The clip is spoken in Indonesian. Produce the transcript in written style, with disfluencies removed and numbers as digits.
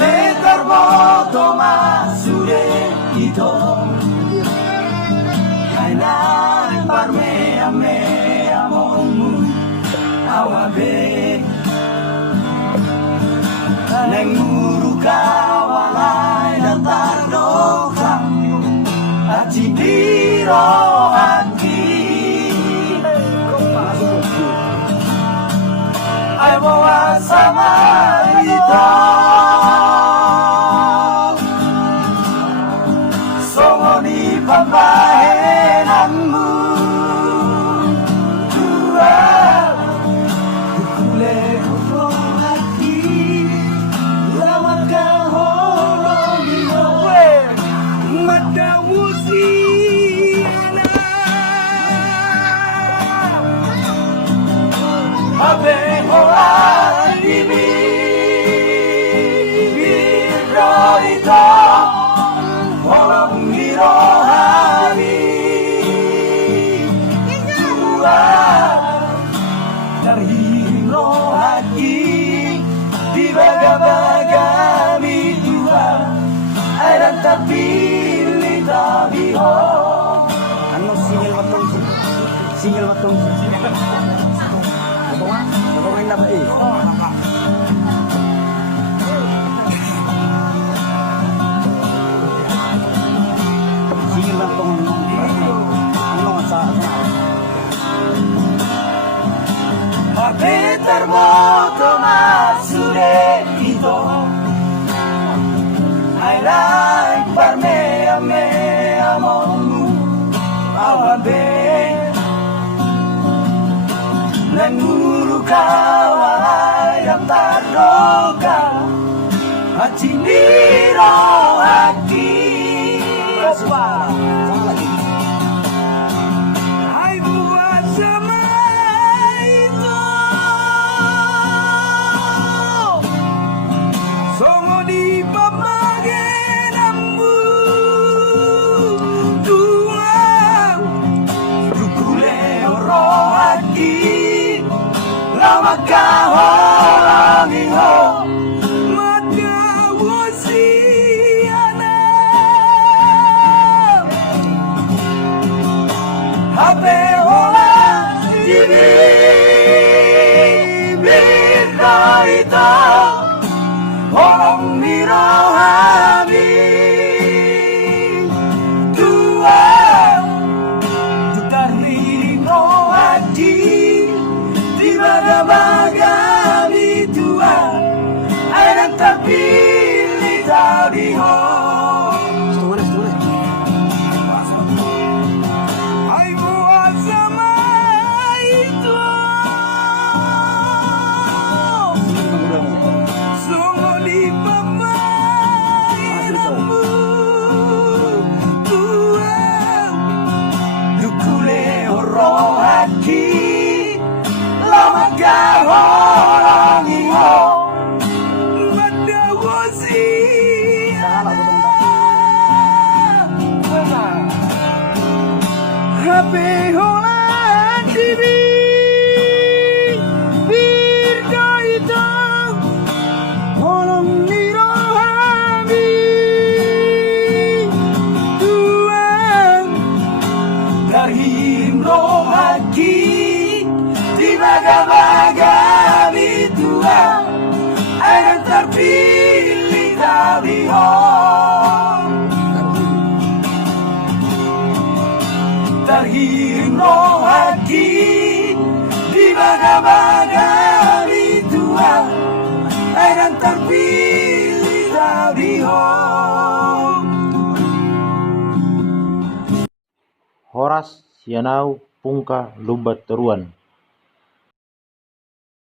Peter Boto masure ito Kailan parme ame amonmu awabe Nenguru kawalay ng tardoka At sibiro hati Ay bawa sama ito pambahenanmu Tuhan Kukule hurung hati Lama kahorong iwe Madamusiana Abe hoan dimi Biroito Walang mirohani Tuhan Terhiring rohani Di baga-bagami Tuhan Ada terpilih tabiho Ano singil matong Singil matong Matong na ba eh Peter Boto masure ito I like parme ame amonmu awabe Nanguru kawalay ang tardoka At siniro hati Magkahorang iho Magkawasiana Hape hola Bibir na ito Horong mirohani Tuhan Tutariling rohani Baga-bagami Tuhan Ay nagtapili taliho Ay buwan sama ito Sungguh di pamahiranmu Tuhan Dukule rohaki Magkahorang iho Madawasiana Hape holan dibi Birdo ito Holong nirohami Tuhan Darhim rohaki Baga-bagami Tuhan Ay terpilih tabiho Terhiring rohaki Di baga-bagami Tuhan Ay terpilih tabiho Horas Sianau Pungka Lumbat Teruan.